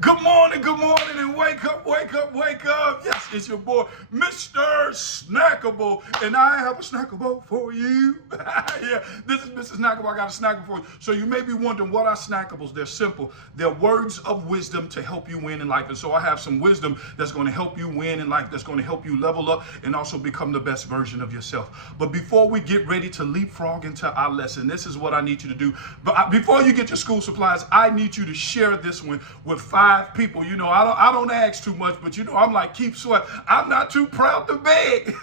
Good morning, and wake up, wake up, wake up. Yes, it's your boy, Mr. Snackable, and I have a snackable for you. Yeah, this is Mr. Snackable. I got a snackable for you. So you may be wondering, what are snackables? They're simple. They're words of wisdom to help you win in life. And so I have some wisdom that's going to help you win in life, that's going to help you level up and also become the best version of yourself. But before we get ready to leapfrog into our lesson, this is what I need you to do. But before you get your school supplies, I need you to share this one with 5 people. You know, I don't ask too much, but you know, I'm like, keep sweat. I'm not too proud to beg.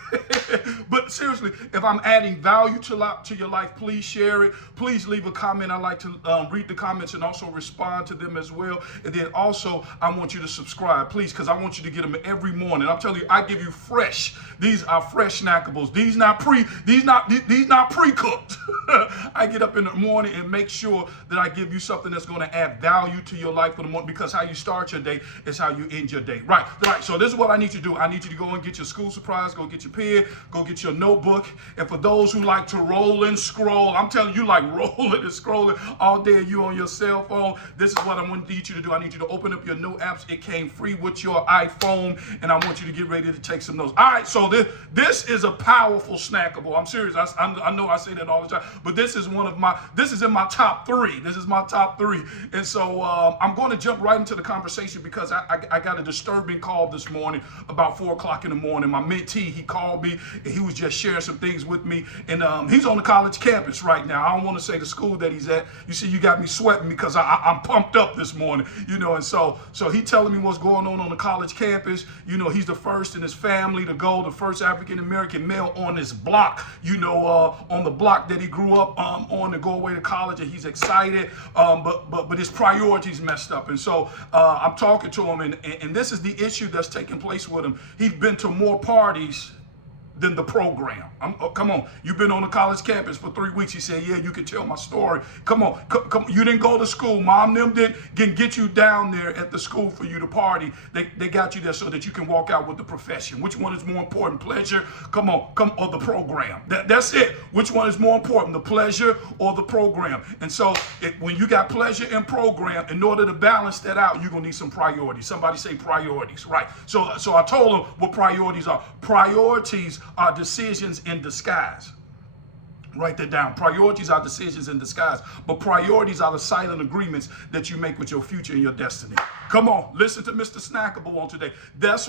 But seriously, if I'm adding value to your life, please share it. Please leave a comment. I like to read the comments and also respond to them as well. And then also, I want you to subscribe, please, because I want you to get them every morning. I'm telling you, I give you fresh. These are fresh snackables. These not pre-cooked. I get up in the morning and make sure that I give you something that's going to add value to your life for the morning, because how you start your day is how you end your day. Right. So this is what I need you to do. I need you to go and get your school supplies, go get your pen, go get your notebook. And for those who like to roll and scroll, I'm telling you, like rolling and scrolling all day, you on your cell phone, this is what I want you to do. I need you to open up your note apps. It came free with your iPhone, and I want you to get ready to take some notes. All right, so this is a powerful snackable. I'm serious. I know I say that all the time, but this is in my top 3. This is my top 3. And so I'm going to jump right into the conversation, because I got a disturbing call this morning about 4 o'clock in the morning. My mentee, he called me, and he was just sharing some things with me. And he's on the college campus right now. I don't want to say the school that he's at. You see, you got me sweating because I'm pumped up this morning, you know. And so he telling me what's going on the college campus. You know, he's the first in his family to go, the first African-American male on this block, you know, on the block that he grew up on, to go away to college, and he's excited, but his priorities messed up. And so I'm talking to him, and this is the issue that's taking place with him. He's been to more parties than the program. Come on, you've been on the college campus for 3 weeks. He said, yeah, you can tell my story. Come on, you didn't go to school. Mom, them didn't get you down there at the school for you to party. They got you there so that you can walk out with the profession. Which one is more important, pleasure? Or the program? That's it. Which one is more important, the pleasure or the program? And so when you got pleasure and program, in order to balance that out, you're gonna need some priorities. Somebody say priorities, right? So I told him what priorities are. Priorities are decisions in disguise. Write that down. Priorities are decisions in disguise, but priorities are the silent agreements that you make with your future and your destiny. Come on, listen to Mr. Snackable on today. That's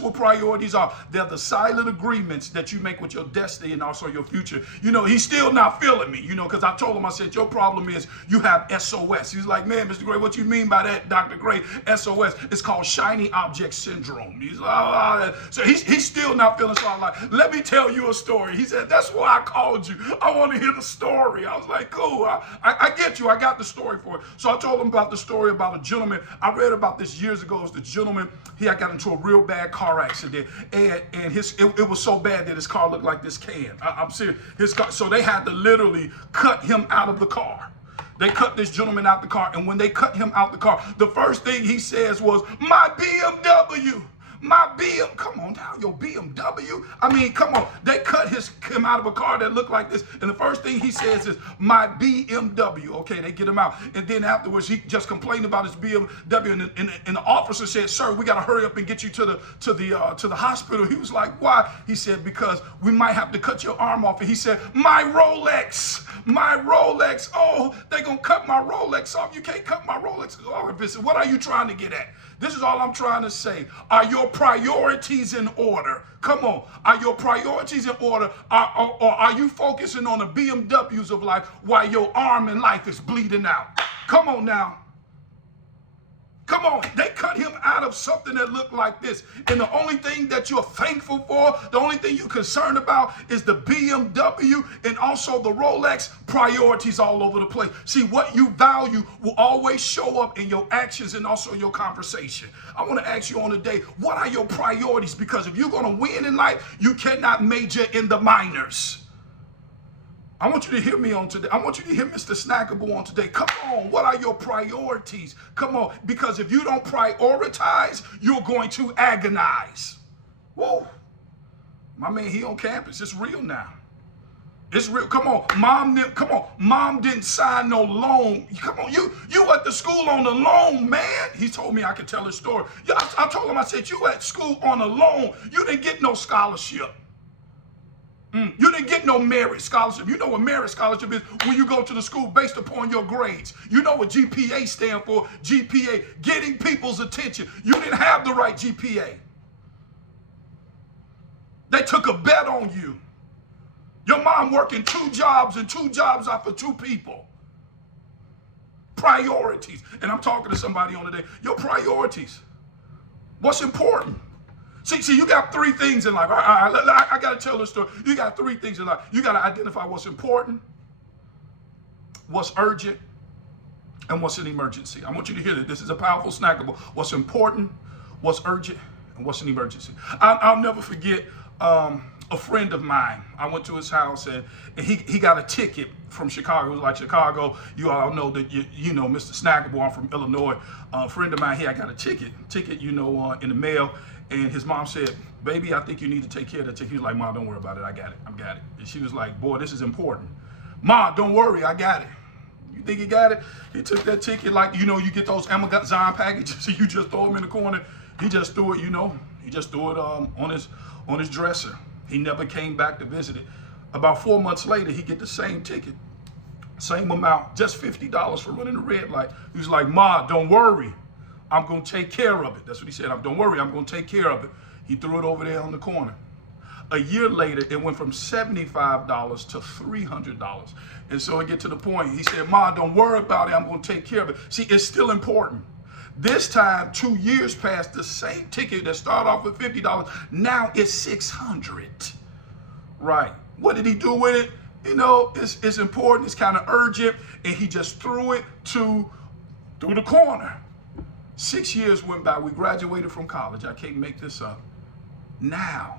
what priorities are. They're the silent agreements that you make with your destiny and also your future. You know, he's still not feeling me, you know, because I told him, I said, your problem is you have SOS. He's like, man, Mr. Gray, what you mean by that, Dr. Gray? SOS. It's called shiny object syndrome. He's so he's still not feeling. So I'm like, let me tell you a story. He said, that's why I called you. I want to hear the story. I was like, cool. I get you. I got the story for it. So I told him about the story about a gentleman. I read about this years ago. It was the gentleman. He got into a real bad car accident, and it was so bad that his car looked like this can. I'm serious. His car. So they had to literally cut him out of the car. They cut this gentleman out the car, and when they cut him out the car, the first thing he says was, "My BMW." My come on now, your BMW. I mean, come on. They cut him out of a car that looked like this, and the first thing he says is, "My BMW." Okay, they get him out, and then afterwards he just complained about his BMW, and the officer said, "Sir, we got to hurry up and get you to the hospital." He was like, "Why?" He said, "Because we might have to cut your arm off." And he said, "My Rolex, my Rolex. Oh, they gonna cut my Rolex off. You can't cut my Rolex off." What are you trying to get at? This is all I'm trying to say. Are your priorities in order? Come on. Are your priorities in order? Or are you focusing on the BMWs of life while your arm in life is bleeding out? Come on now. Come on, they cut him out of something that looked like this. And the only thing that you're thankful for, the only thing you're concerned about is the BMW and also the Rolex. Priorities all over the place. See, what you value will always show up in your actions and also your conversation. I want to ask you on today, what are your priorities? Because if you're going to win in life, you cannot major in the minors. I want you to hear me on today. I want you to hear Mr. Snackable on today. Come on, what are your priorities? Come on, because if you don't prioritize, you're going to agonize. Whoa. My man, he on campus. It's real now. It's real. Come on, come on. Mom didn't sign no loan. Come on, you at the school on a loan, man. He told me I could tell his story. Yeah, I told him, I said, you at school on a loan. You didn't get no scholarship. You didn't get no merit scholarship. You know what merit scholarship is when you go to the school based upon your grades. You know what GPA stand for. GPA, getting people's attention. You didn't have the right GPA. They took a bet on you. Your mom working 2 jobs and 2 jobs are for 2 people. Priorities. And I'm talking to somebody on today. Your priorities. What's important? See, you got 3 things in life. I got to tell this story. You got 3 things in life. You got to identify what's important, what's urgent, and what's an emergency. I want you to hear this. This is a powerful snackable. What's important, what's urgent, and what's an emergency. I'll never forget a friend of mine. I went to his house and he got a ticket from Chicago. It was like Chicago. You all know that you know Mr. Snackable. I'm from Illinois. A friend of mine here, I got a ticket, in the mail. And his mom said, baby, I think you need to take care of the ticket. He was like, Mom, don't worry about it. I got it. And she was like, boy, this is important. Mom, don't worry. I got it. You think he got it? He took that ticket like, you get those Amazon packages and you just throw them in the corner. He just threw it, he just threw it on his dresser. He never came back to visit it. About 4 months later, he get the same ticket, same amount, just $50 for running the red light. He was like, Ma, don't worry. I'm going to take care of it. That's what he said. Don't worry, I'm going to take care of it. He threw it over there on the corner. A year later, it went from $75 to $300. And so it get to the point, he said, Ma, don't worry about it. I'm going to take care of it. See, it's still important. This time, 2 years passed, the same ticket that started off with $50, now it's $600. Right. What did he do with it? It's important. It's kind of urgent. And he just threw it through the corner. 6 years went by. We graduated from college. I can't make this up. Now,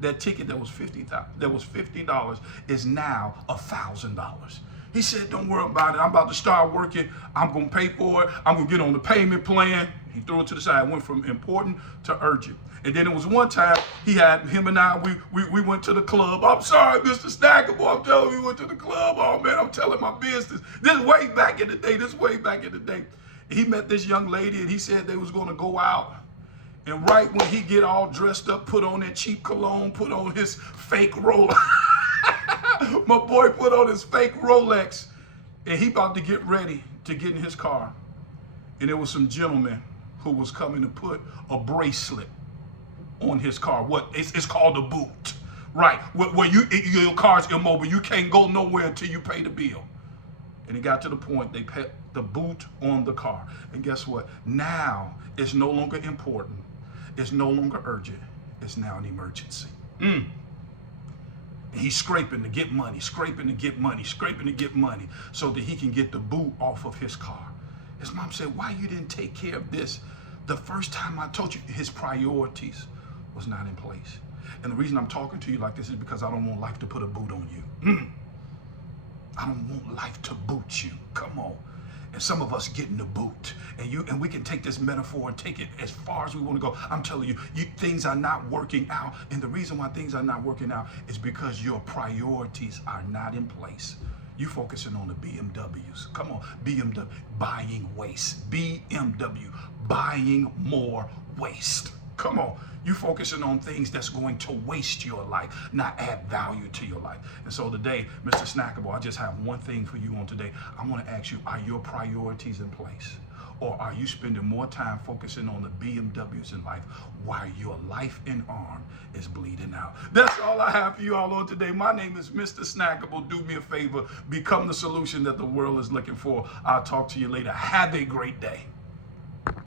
that ticket that was $50 is now $1,000. He said, don't worry about it. I'm about to start working. I'm going to pay for it. I'm going to get on the payment plan. He threw it to the side. Went from important to urgent. And then it was one time him and I, we went to the club. I'm sorry, Mr. Snackable. I'm telling you, we went to the club. Oh, man, I'm telling my business. This is way back in the day. He met this young lady, and he said they was going to go out. And right when he get all dressed up, put on that cheap cologne, put on his fake Rolex. My boy put on his fake Rolex, and he about to get ready to get in his car. And there was some gentleman who was coming to put a bracelet on his car. It's called a boot, right? Where your car's immobile. You can't go nowhere until you pay the bill. And it got to the point they put the boot on the car. And guess what? Now it's no longer important. It's no longer urgent. It's now an emergency. And he's scraping to get money so that he can get the boot off of his car. His mom said, why you didn't take care of this the first time I told you? His priorities was not in place. And the reason I'm talking to you like this is because I don't want life to put a boot on you. I don't want life to boot you. Come on. And some of us get in the boot. And we can take this metaphor and take it as far as we want to go. I'm telling you, things are not working out. And the reason why things are not working out is because your priorities are not in place. You focusing on the BMWs. Come on, BMW, buying waste. BMW, buying more waste. Come on. You focusing on things that's going to waste your life, not add value to your life. And so today, Mr. Snackable, I just have one thing for you on today. I want to ask you, are your priorities in place? Or are you spending more time focusing on the BMWs in life while your life and arm is bleeding out? That's all I have for you all on today. My name is Mr. Snackable. Do me a favor. Become the solution that the world is looking for. I'll talk to you later. Have a great day.